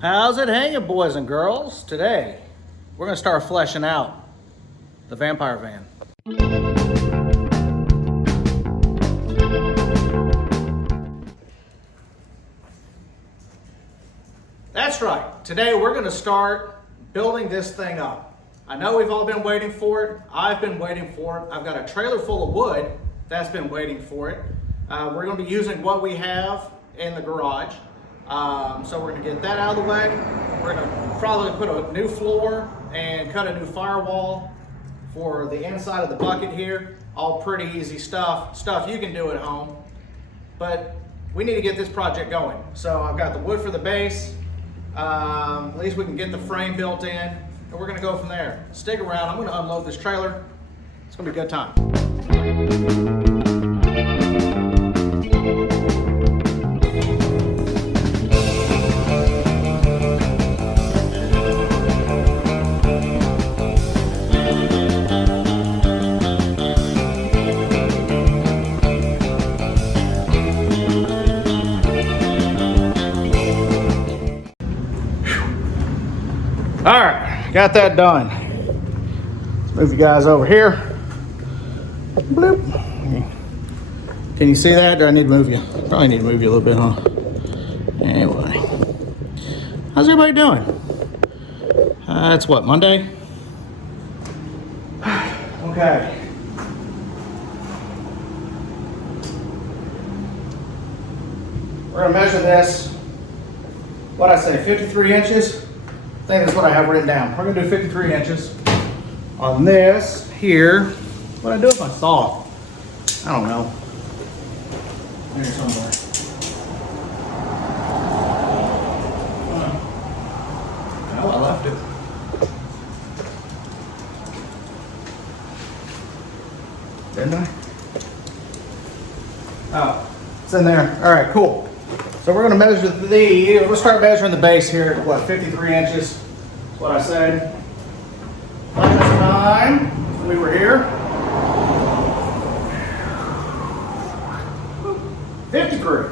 How's it hanging, boys and girls? Today, we're gonna start fleshing out the vampire van. That's right. Today, we're gonna start building this thing up. I know we've all been waiting for it. I've been waiting for it. I've got a trailer full of wood that's been waiting for it. We're gonna be using what we have in the garage. So we're gonna get that out of the way. We're gonna probably put a new floor and cut a new firewall for the inside of the bucket here. All pretty easy stuff you can do at home. But we need to get this project going. So I've got the wood for the base. At least we can get the frame built in, and we're gonna go from there. Stick around, I'm gonna unload this trailer. It's gonna be a good time. All right, got that done. Let's move you guys over here. Bloop. Can you see that? Do I need to move you? Probably need to move you a little bit, huh? Anyway, how's everybody doing? It's what, Monday? Okay. We're gonna measure this. What I say, 53 inches? I think that's what I have written down. We're gonna do 53 inches on this here. What do I do with my saw? I don't know. Here somewhere. No, I left it. Didn't I? Oh, it's in there. All right, cool. So we're going to measure we'll start measuring the base here at what, 53 inches? That's what I said. Last time we were here, 53.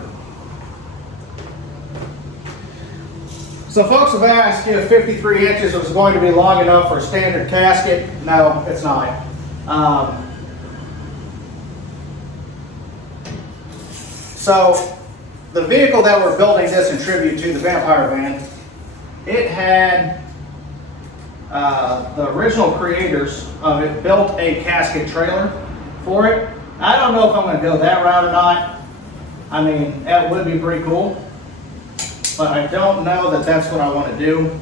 So folks have asked if 53 inches was going to be long enough for a standard casket. No, it's not. So the vehicle that we're building this in tribute to, the vampire van, it had the original creators of it built a casket trailer for it. I don't know if I'm going to go that route or not. I mean, that would be pretty cool, but I don't know that that's what I want to do.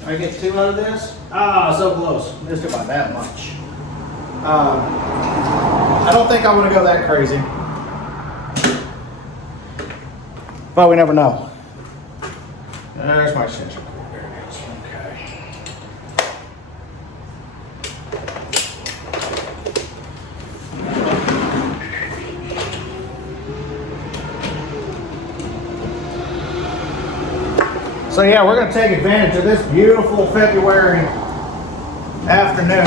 Can I get two out of this? Ah, so close. Missed it by that much. I don't think I'm going to go that crazy. But we never know. There's my extension cord. There it is. Okay. So yeah, we're going to take advantage of this beautiful February afternoon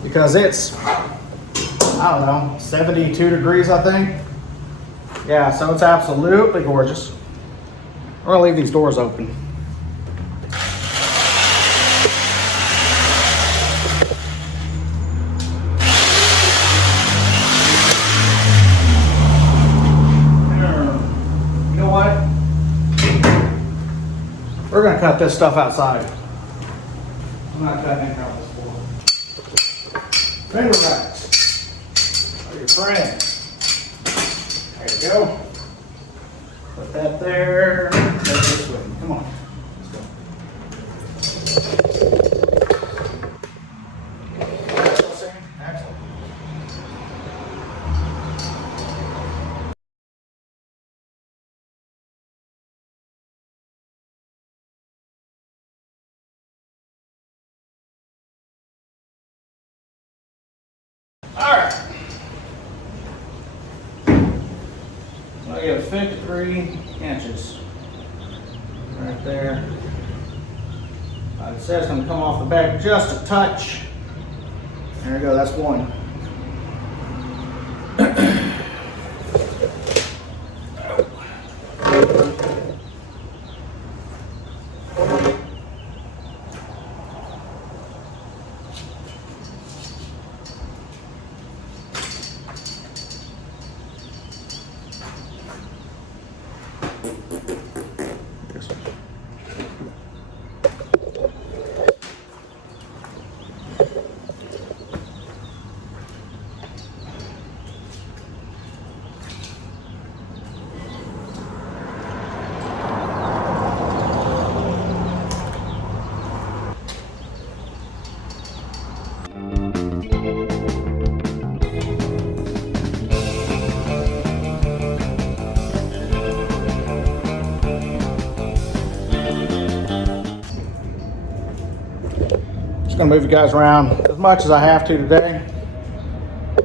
because it's, I don't know, 72 degrees, I think. Yeah, so it's absolutely gorgeous. We're gonna leave these doors open. You know what? We're gonna cut this stuff outside. I'm not cutting anything out this floor. Finger racks are your friends. There you go. Put that there. That's this way. Come on. Let's go. Excellent. Excellent. All right. I have 53 inches right there. It says it's going to come off the back just a touch. There we go, that's one. Just gonna move you guys around as much as I have to today.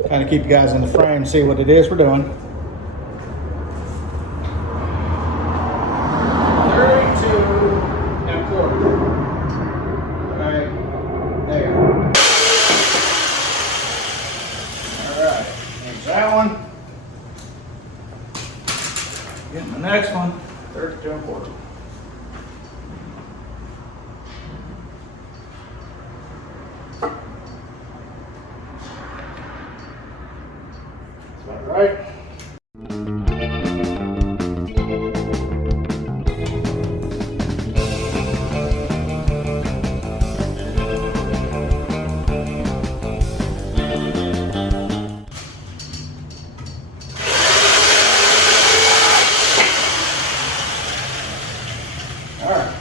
Kind of keep you guys in the frame, see what it is we're doing. 32.25. Right there. All right, there's that one. Getting the next one, 32.25. Right. All right.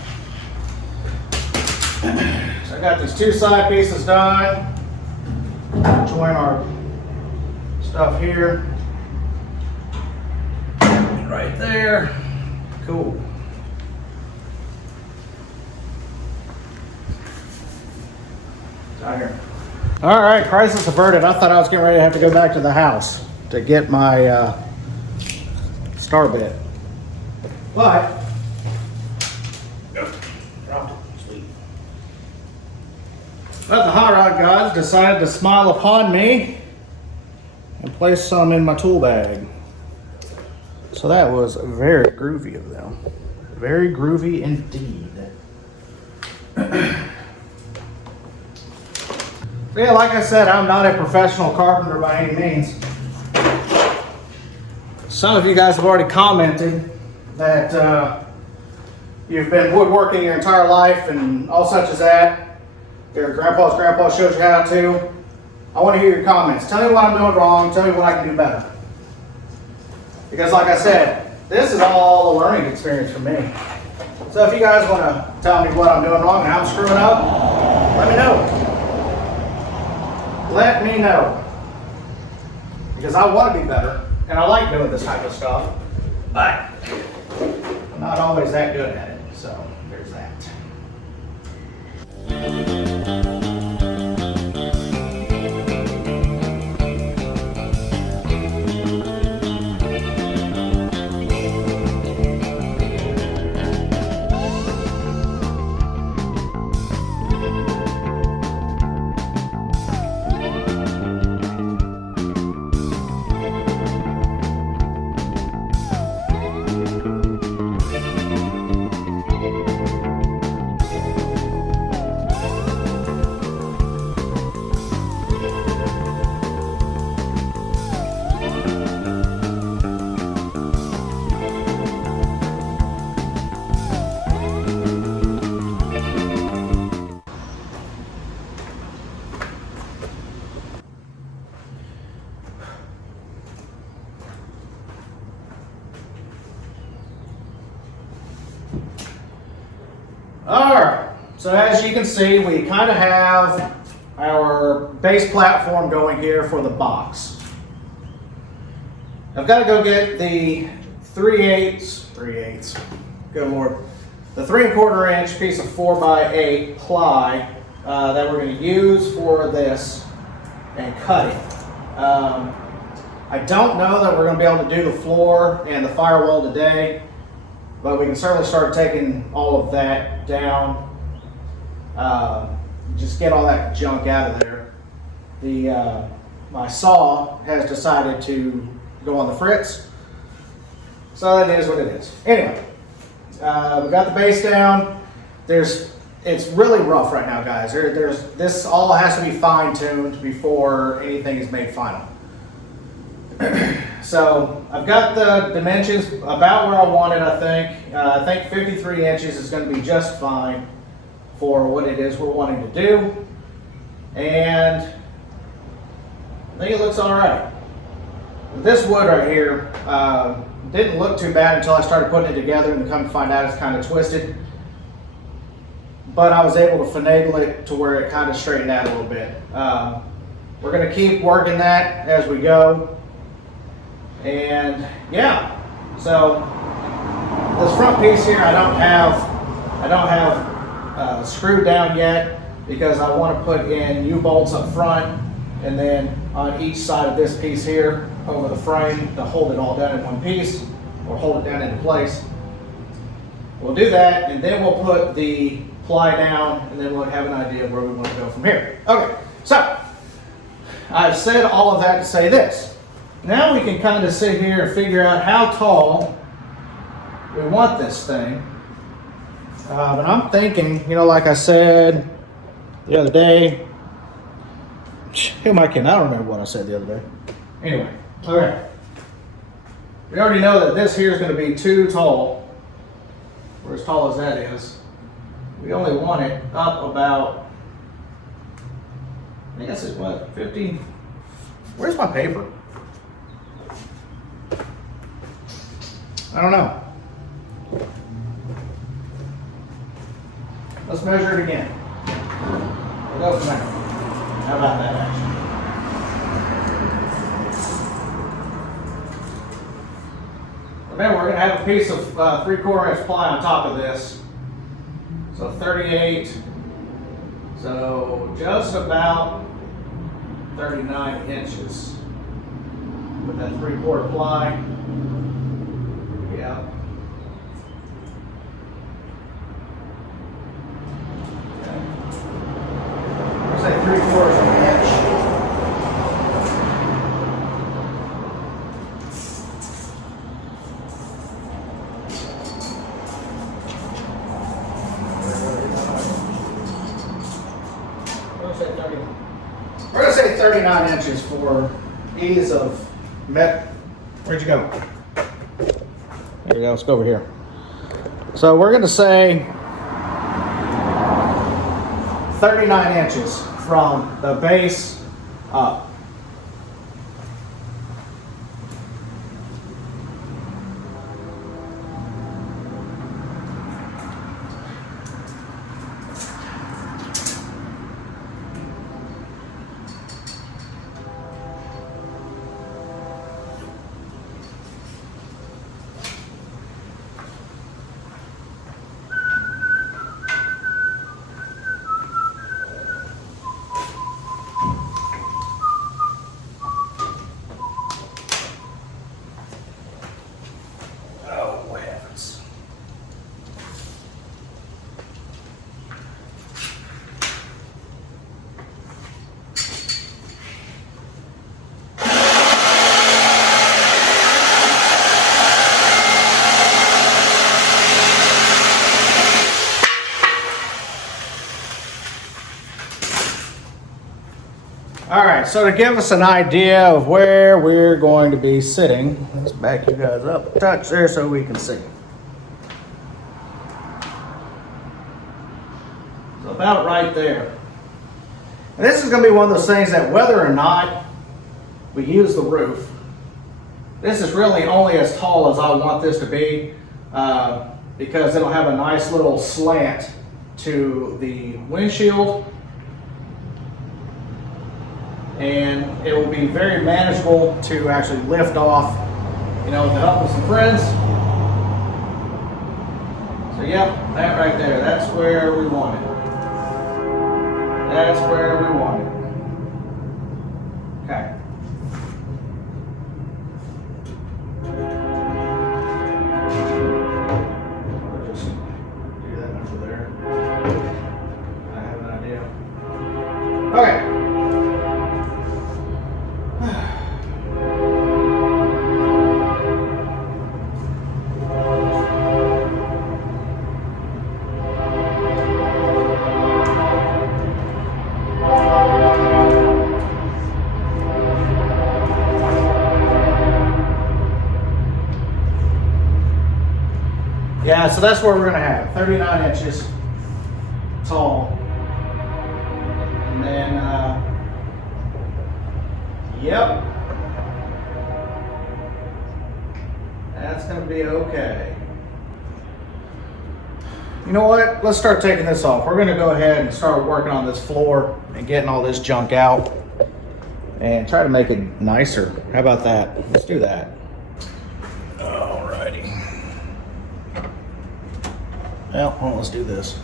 So I got these two side pieces done. Join our stuff here. Right there. Cool. Down here. All right, crisis averted. I thought I was getting ready to have to go back to the house to get my star bit. But, dropped it. Sweet. But the hot rod gods decided to smile upon me and place some in my tool bag. So that was very groovy of them. Very groovy indeed. So yeah, like I said, I'm not a professional carpenter by any means. Some of you guys have already commented that you've been woodworking your entire life and all such as that. Your grandpa showed you how to. I want to hear your comments. Tell me what I'm doing wrong. Tell me what I can do better. Because like I said, this is all a learning experience for me. So if you guys want to tell me what I'm doing wrong and I'm screwing up, let me know. Let me know. Because I want to be better, and I like doing this type of stuff, but I'm not always that good at it. So there's that. Alright, so as you can see, we kind of have our base platform going here for the box. I've got to go get the 3/8, good lord, the 3¼ inch piece of 4x8 ply that we're going to use for this and cut it. I don't know that we're going to be able to do the floor and the firewall today, but we can certainly start taking all of that down. Just get all that junk out of there. My saw has decided to go on the fritz, so that is what it is. Anyway, we got the base down. It's really rough right now, guys. This all has to be fine-tuned before anything is made final. So I've got the dimensions about where I want it, I think. I think 53 inches is going to be just fine for what it is we're wanting to do. And I think it looks all right. This wood right here didn't look too bad until I started putting it together, and come to find out it's kind of twisted. But I was able to finagle it to where it kind of straightened out a little bit. We're going to keep working that as we go. And yeah, so this front piece here I don't have screwed down yet, because I want to put in U-bolts up front, and then on each side of this piece here over the frame to hold it all down in one piece, or hold it down into place. We'll do that, and then we'll put the ply down, and then we'll have an idea of where we want to go from here. Okay, so I've said all of that to say this. Now we can kind of sit here and figure out how tall we want this thing. But I'm thinking, you know, like I said the other day, who am I kidding? I don't remember what I said the other day. Anyway, okay. We already know that this here is going to be too tall, or as tall as that is. We only want it up about, I guess it's what, 50? Where's my paper? I don't know. Let's measure it again. We'll go from there. How about that action? Remember, we're going to have a piece of 3/4 inch ply on top of this. So 38. So just about 39 inches with that 3/4 ply. Yeah. Okay. I'll say 3/4 of an inch. We're going to say 39 inches for ease of met. Where'd you go? There we go. Let's go over here. So we're going to say 39 inches from the base up. All right, so to give us an idea of where we're going to be sitting, let's back you guys up a touch there so we can see. So about right there. And this is going to be one of those things that whether or not we use the roof, this is really only as tall as I want this to be, because it'll have a nice little slant to the windshield. And it will be very manageable to actually lift off, you know, with the help of some friends. So yep, that right there, that's where we want it. That's where we want it. Okay. I'll just do that over there. I have an idea. Okay. Yeah, so that's where we're gonna have it, 39 inches tall. And then, yep. That's gonna be okay. You know what? Let's start taking this off. We're gonna go ahead and start working on this floor and getting all this junk out and try to make it nicer. How about that? Let's do that. Alrighty. Well, let's do this.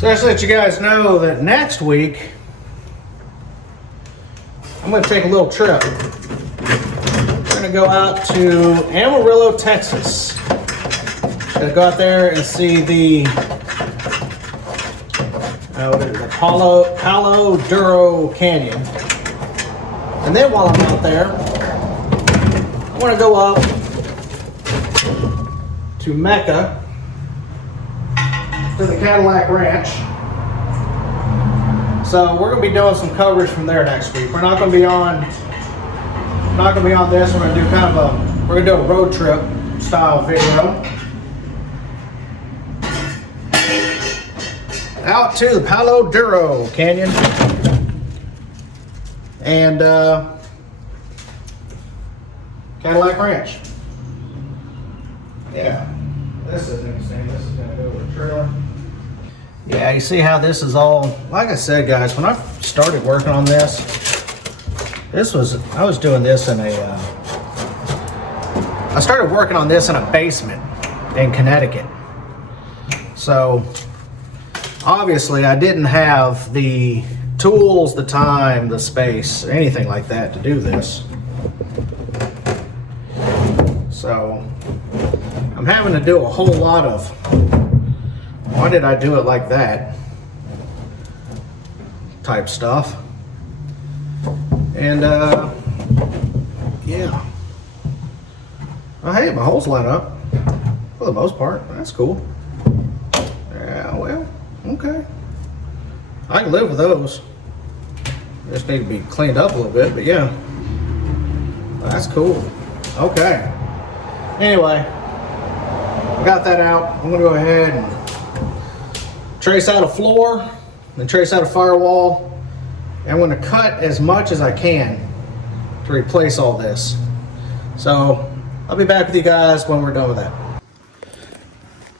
So I just let you guys know that next week, I'm going to take a little trip. We're going to go out to Amarillo, Texas. Going to go out there and see the Palo Duro Canyon. And then while I'm out there, I want to go up to Mecca, to the Cadillac Ranch. So we're going to be doing some coverage from there next week. We're not going to be on this. We're going to do we're going to do a road trip style video out to the Palo Duro Canyon and Cadillac Ranch. Yeah, this is interesting. This is going to go with a trailer. Yeah, you see how this is all, like I said, guys, when I started working on this, I was doing this in I started working on this in a basement in Connecticut. So obviously I didn't have the tools, the time, the space, anything like that to do this. So I'm having to do a whole lot of, why did I do it like that type stuff. And yeah. Oh, hey, my holes line up for the most part. That's cool. I can live with those. Just need to be cleaned up a little bit, but yeah. That's cool. Okay. Anyway, I got that out. I'm gonna go ahead and trace out a floor, then trace out a firewall. And I'm gonna cut as much as I can to replace all this. So I'll be back with you guys when we're done with that.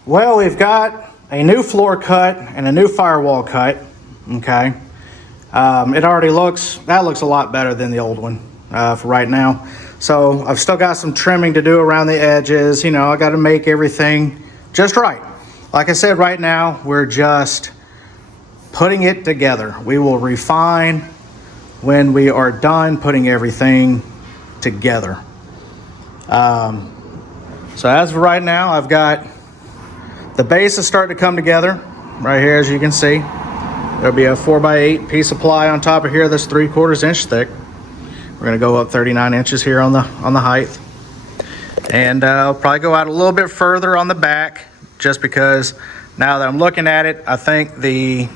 Well, we've got a new floor cut and a new firewall cut, okay? It already looks a lot better than the old one for right now. So I've still got some trimming to do around the edges. You know, I got to make everything just right. Like I said, right now, we're just putting it together. We will refine when we are done putting everything together. So as of right now, I've got the base is starting to come together right here, as you can see. There'll be a 4x8 piece of ply on top of here that's 3/4 inch thick. We're gonna go up 39 inches here on the height. And I'll probably go out a little bit further on the back, just because now that I'm looking at it, I think the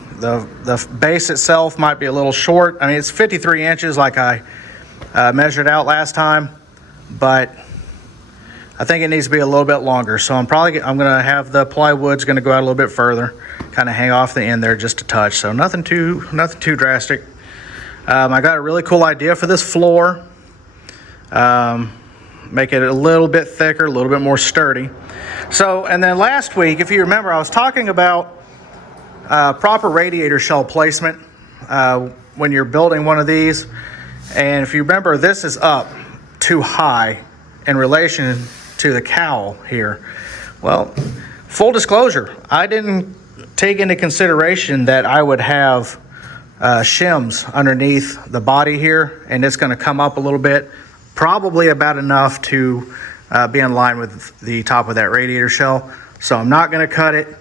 base itself might be a little short. I mean, it's 53 inches like I measured out last time, but I think it needs to be a little bit longer. So I'm gonna have the plywood's gonna go out a little bit further, kind of hang off the end there just a touch. So nothing too drastic. I got a really cool idea for this floor. Make it a little bit thicker, a little bit more sturdy. So, and then last week, if you remember, I was talking about proper radiator shell placement when you're building one of these. And if you remember, this is up too high in relation to the cowl here. Well, full disclosure, I didn't take into consideration that I would have shims underneath the body here, and it's going to come up a little bit, probably about enough to be in line with the top of that radiator shell. So I'm not going to cut it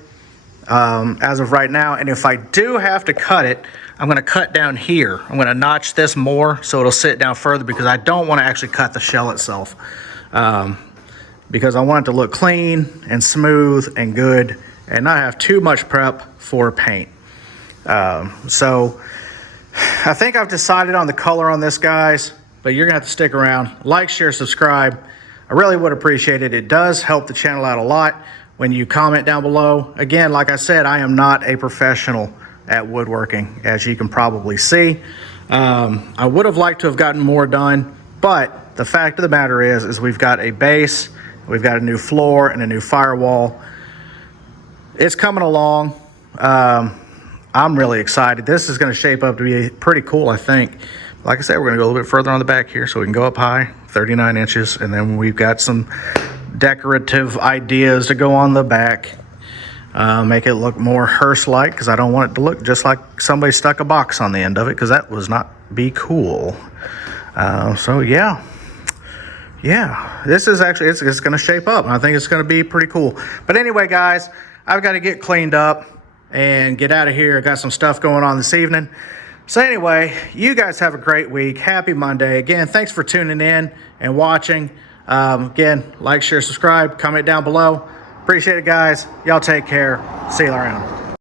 as of right now, and if I do have to cut it, I'm going to cut down here. I'm going to notch this more so it'll sit down further, because I don't want to actually cut the shell itself, because I want it to look clean and smooth and good and not have too much prep for paint. So I think I've decided on the color on this, guys, but you're gonna have to stick around. Like, share, subscribe. I really would appreciate it. It does help the channel out a lot when you comment down below. Again, like I said, I am not a professional at woodworking, as you can probably see. I would have liked to have gotten more done, but the fact of the matter is we've got a base, we've got a new floor and a new firewall. It's coming along. I'm really excited. This is going to shape up to be pretty cool, I think. Like I said, we're going to go a little bit further on the back here so we can go up high, 39 inches, and then we've got some decorative ideas to go on the back. Make it look more Hearse-like, because I don't want it to look just like somebody stuck a box on the end of it, because that was not be cool. So yeah, this is actually, it's going to shape up, and I think it's going to be pretty cool. But anyway, guys, I've got to get cleaned up and get out of here. I got some stuff going on this evening. So anyway, you guys have a great week. Happy Monday. Again, thanks for tuning in and watching. Again, like, share, subscribe, comment down below. Appreciate it, guys. Y'all take care. See you around.